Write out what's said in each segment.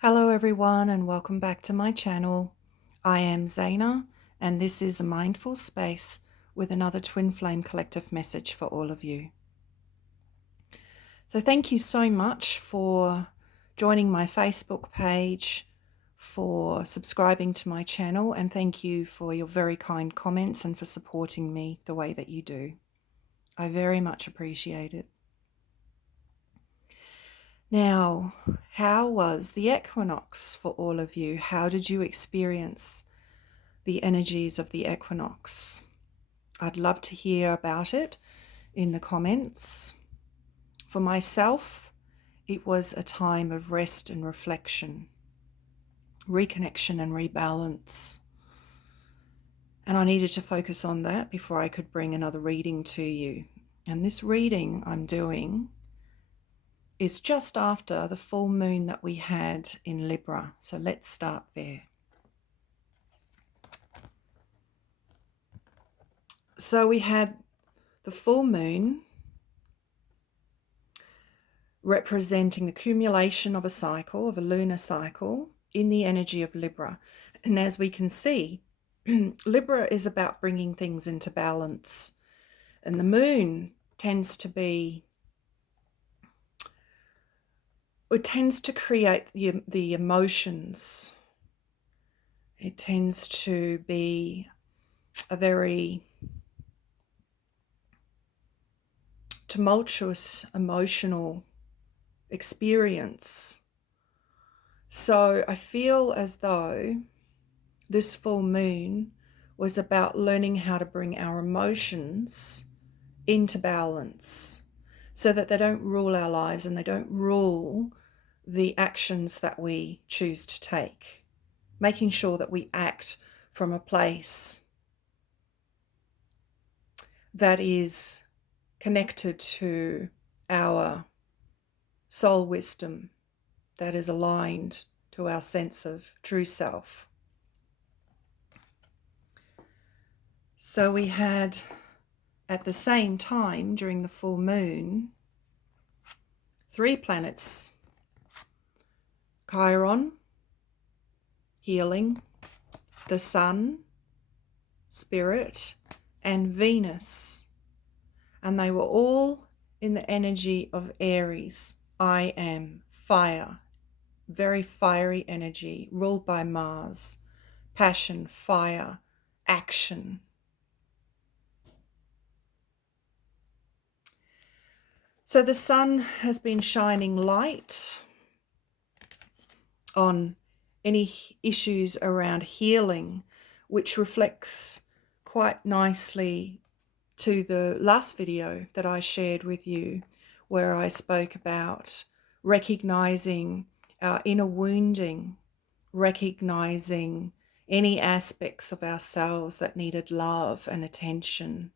Hello everyone and welcome back to my channel. I am Zaina and this is a mindful space with another Twin Flame collective message for all of you. So thank you so much for joining my Facebook page, for subscribing to my channel, and thank you for your very kind comments and for supporting me the way that you do. I very much appreciate it. Now, how was the equinox for all of you? How did you experience the energies of the equinox? I'd love to hear about it in the comments. For myself, it was a time of rest and reflection, reconnection and rebalance. And I needed to focus on that before I could bring another reading to you. And this reading I'm doing is just after the full moon that we had in Libra. So let's start there. So we had the full moon representing the accumulation of a cycle, of a lunar cycle, in the energy of Libra. And as we can see, Libra is about bringing things into balance. And the moon tends to create the emotions. It tends to be a very tumultuous emotional experience. So I feel as though this full moon was about learning how to bring our emotions into balance so that they don't rule our lives and they don't rule the actions that we choose to take. Making sure that we act from a place that is connected to our soul wisdom, that is aligned to our sense of true self. So we had, at the same time, during the full moon, 3 planets: Chiron, healing; the Sun, spirit; and Venus. And they were all in the energy of Aries. I am fire, very fiery energy, ruled by Mars. Passion, fire, action. So the sun has been shining light on any issues around healing, which reflects quite nicely to the last video that I shared with you, where I spoke about recognizing our inner wounding, recognizing any aspects of ourselves that needed love and attention.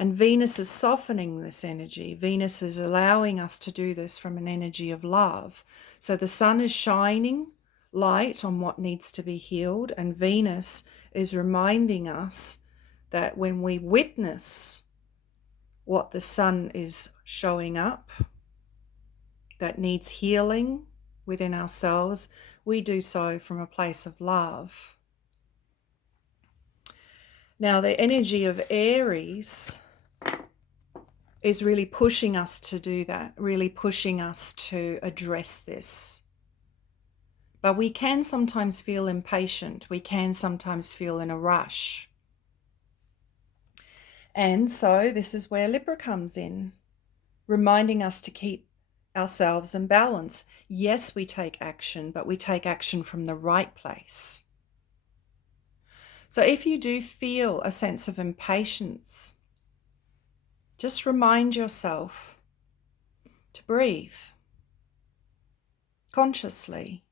And Venus is softening this energy. Venus is allowing us to do this from an energy of love. So the sun is shining light on what needs to be healed, and Venus is reminding us that when we witness what the sun is showing up that needs healing within ourselves, we do so from a place of love. Now, the energy of Aries is really pushing us to do that, really pushing us to address this. But we can sometimes feel impatient. We can sometimes feel in a rush. And so this is where Libra comes in, reminding us to keep ourselves in balance. Yes, we take action, but we take action from the right place. So if you do feel a sense of impatience, just remind yourself to breathe consciously.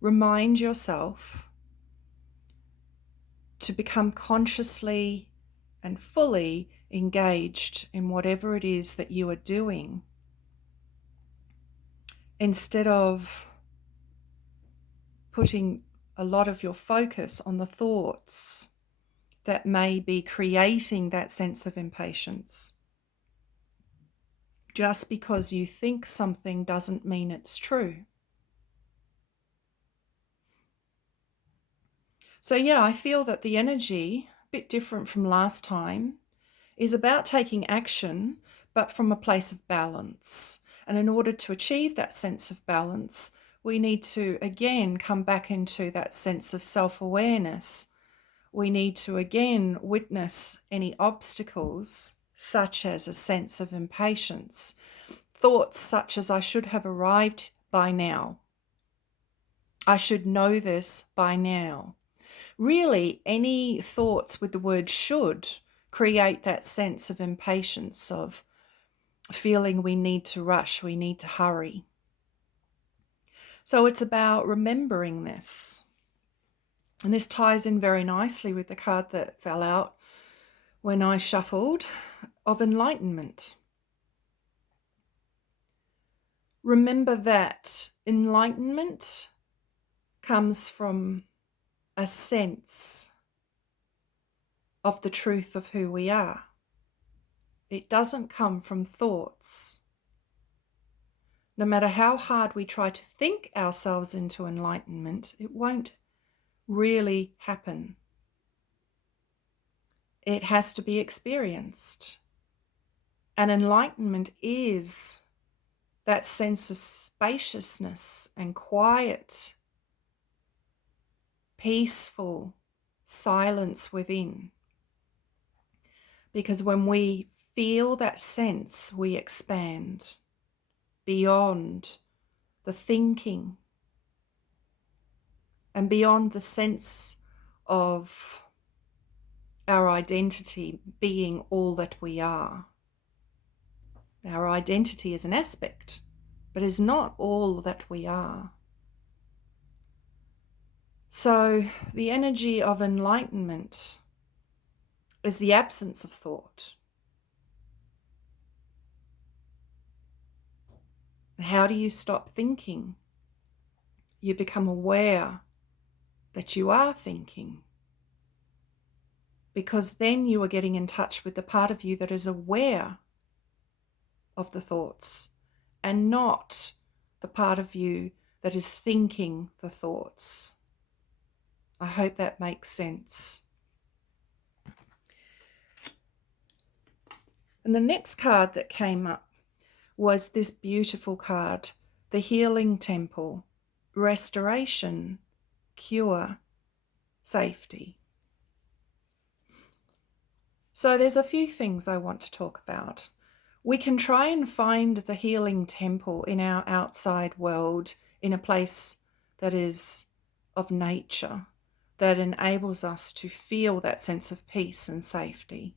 Remind yourself to become consciously and fully engaged in whatever it is that you are doing, instead of putting a lot of your focus on the thoughts that may be creating that sense of impatience. Just because you think something doesn't mean it's true. So yeah, I feel that the energy, a bit different from last time, is about taking action, but from a place of balance. And in order to achieve that sense of balance, we need to again come back into that sense of self-awareness. We need to again witness any obstacles, such as a sense of impatience, thoughts such as I should have arrived by now. I should know this by now. Really, any thoughts with the word should create that sense of impatience, of feeling we need to rush, we need to hurry. So it's about remembering this. And this ties in very nicely with the card that fell out when I shuffled, of enlightenment. Remember that enlightenment comes from a sense of the truth of who we are. It doesn't come from thoughts. No matter how hard we try to think ourselves into enlightenment, it won't really happen. It has to be experienced. And enlightenment is that sense of spaciousness and quiet, peaceful silence within. Because when we feel that sense, we expand beyond the thinking and beyond the sense of our identity being all that we are. Our identity is an aspect, but is not all that we are. So the energy of enlightenment is the absence of thought. How do you stop thinking? You become aware that you are thinking, because then you are getting in touch with the part of you that is aware of the thoughts and not the part of you that is thinking the thoughts. I hope that makes sense. And the next card that came up was this beautiful card, the Healing Temple, Restoration, Cure, Safety. So there's a few things I want to talk about. We can try and find the healing temple in our outside world, in a place that is of nature, that enables us to feel that sense of peace and safety.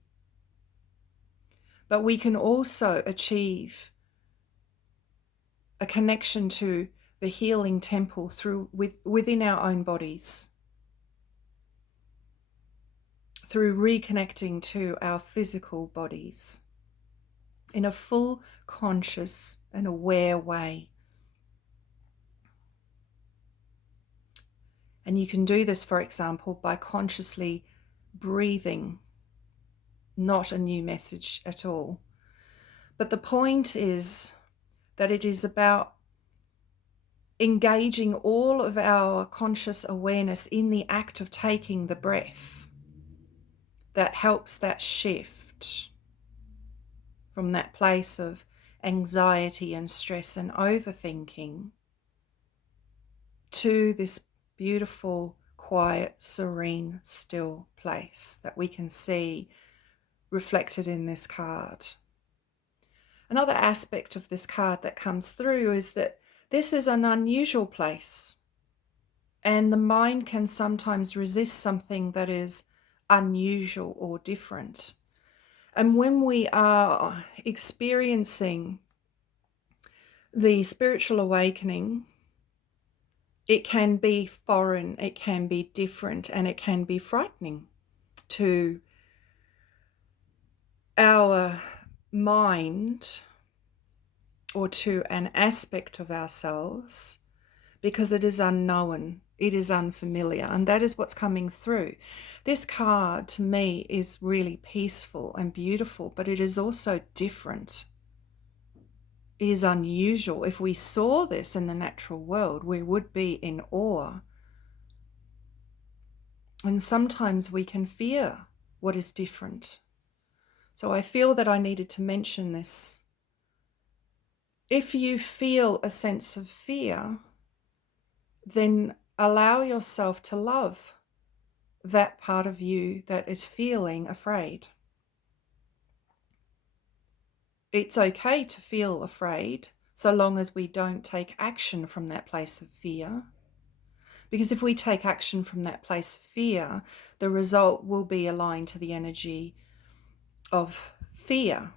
But we can also achieve a connection to the healing temple within our own bodies, through reconnecting to our physical bodies in a full, conscious and aware way. And you can do this, for example, by consciously breathing, not a new message at all. But the point is that it is about engaging all of our conscious awareness in the act of taking the breath that helps that shift from that place of anxiety and stress and overthinking to this beautiful, quiet, serene, still place that we can see reflected in this card. Another aspect of this card that comes through is that this is an unusual place, and the mind can sometimes resist something that is unusual or different. And when we are experiencing the spiritual awakening, it can be foreign, it can be different, and it can be frightening to our mind or to an aspect of ourselves, because it is unknown, it is unfamiliar, and that is what's coming through. This card to me is really peaceful and beautiful, but it is also different. is unusual. If we saw this in the natural world, we would be in awe. And sometimes we can fear what is different. So I feel that I needed to mention this. If you feel a sense of fear, then allow yourself to love that part of you that is feeling afraid. It's okay to feel afraid so long as we don't take action from that place of fear. Because if we take action from that place of fear, the result will be aligned to the energy of fear.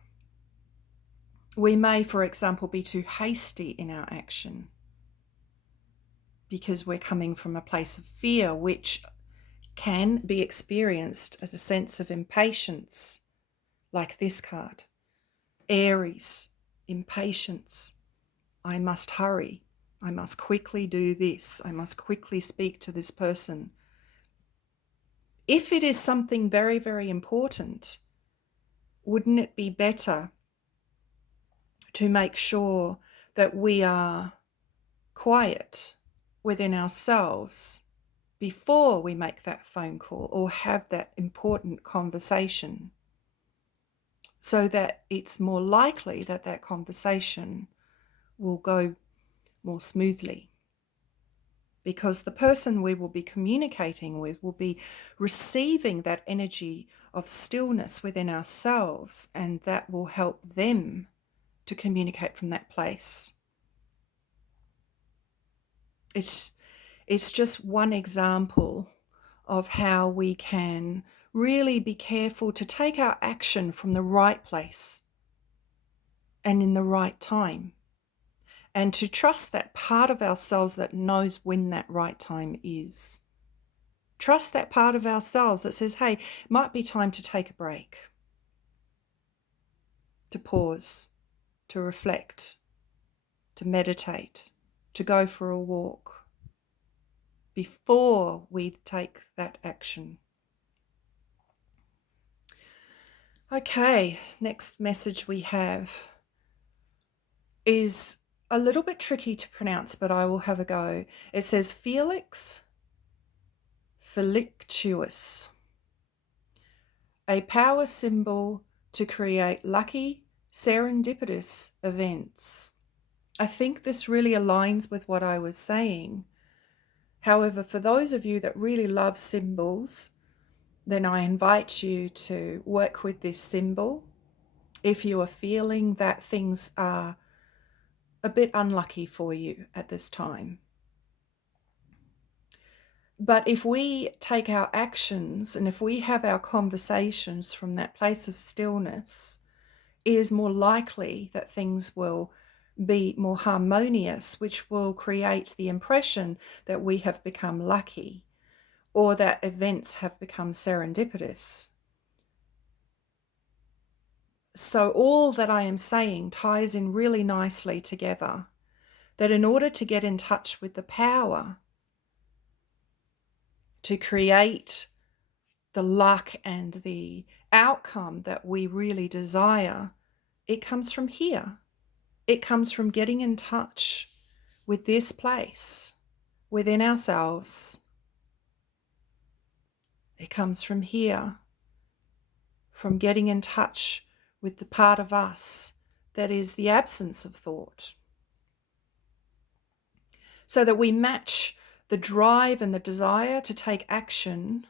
We may, for example, be too hasty in our action because we're coming from a place of fear, which can be experienced as a sense of impatience, like this card. Aries, impatience. I must hurry. I must quickly do this. I must quickly speak to this person. If it is something very, very important, wouldn't it be better to make sure that we are quiet within ourselves before we make that phone call or have that important conversation, so that it's more likely that that conversation will go more smoothly? Because the person we will be communicating with will be receiving that energy of stillness within ourselves, and that will help them to communicate from that place. It's just one example of how we can really be careful to take our action from the right place and in the right time, and to trust that part of ourselves that knows when that right time is. Trust that part of ourselves that says, hey, it might be time to take a break, to pause, to reflect, to meditate, to go for a walk before we take that action. Okay, next message we have is a little bit tricky to pronounce, but I will have a go. It says Felix Felictuous, a power symbol to create lucky, serendipitous events. I think this really aligns with what I was saying. However, for those of you that really love symbols, then I invite you to work with this symbol. If you are feeling that things are a bit unlucky for you at this time. But if we take our actions and if we have our conversations from that place of stillness, it is more likely that things will be more harmonious, which will create the impression that we have become lucky or that events have become serendipitous. So all that I am saying ties in really nicely together, that in order to get in touch with the power to create the luck and the outcome that we really desire, it comes from here. It comes from getting in touch with this place within ourselves. It comes from here, from getting in touch with the part of us that is the absence of thought, so that we match the drive and the desire to take action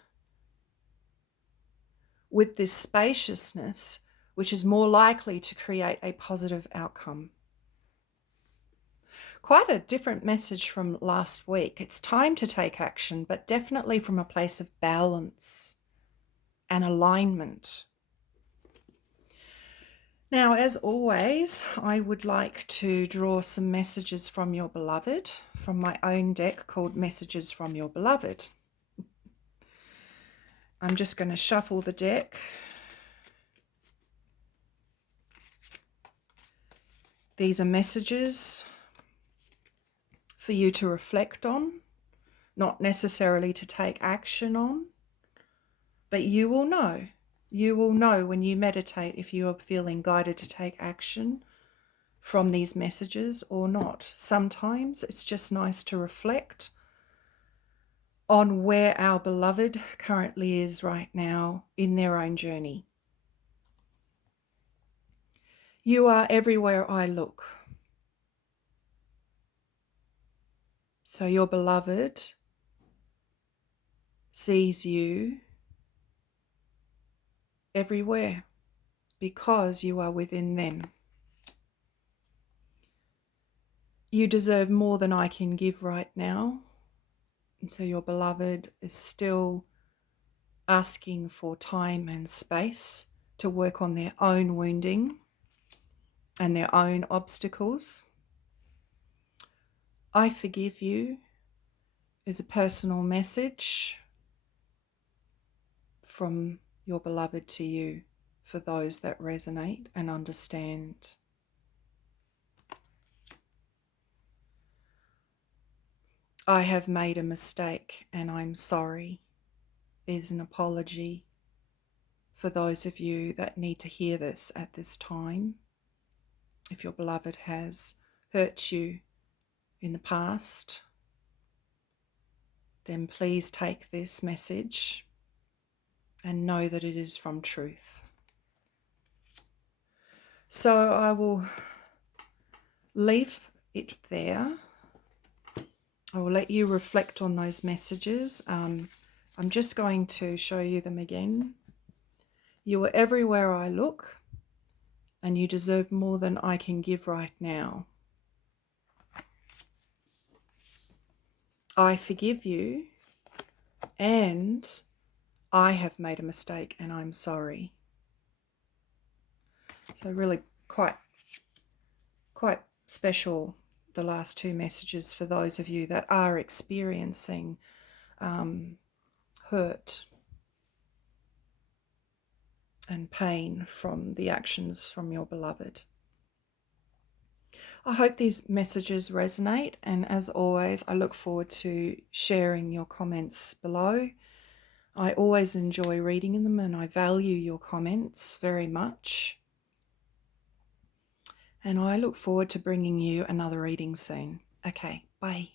with this spaciousness, which is more likely to create a positive outcome. Quite a different message from last week. It's time to take action, but definitely from a place of balance and alignment. Now, as always, I would like to draw some messages from your beloved, from my own deck called Messages from Your Beloved. I'm just going to shuffle the deck. These are messages for you to reflect on, not necessarily to take action on, but you will know. You will know when you meditate if you are feeling guided to take action from these messages or not. Sometimes it's just nice to reflect on where our beloved currently is right now in their own journey. You are everywhere I look. So your beloved sees you everywhere because you are within them. You deserve more than I can give right now. And so your beloved is still asking for time and space to work on their own wounding and their own obstacles. I forgive you is a personal message from your beloved to you for those that resonate and understand. I have made a mistake and I'm sorry is an apology for those of you that need to hear this at this time. If your beloved has hurt you in the past, then please take this message and know that it is from truth. So I will leave it there. I will let you reflect on those messages. I'm just going to show you them again. You are everywhere I look, and you deserve more than I can give right now. I forgive you, and I have made a mistake, and I'm sorry. So really quite special, the last two messages for those of you that are experiencing hurt and pain from the actions from your beloved. I hope these messages resonate, and as always, I look forward to sharing your comments below. I always enjoy reading them and I value your comments very much. And I look forward to bringing you another reading soon. Okay, bye.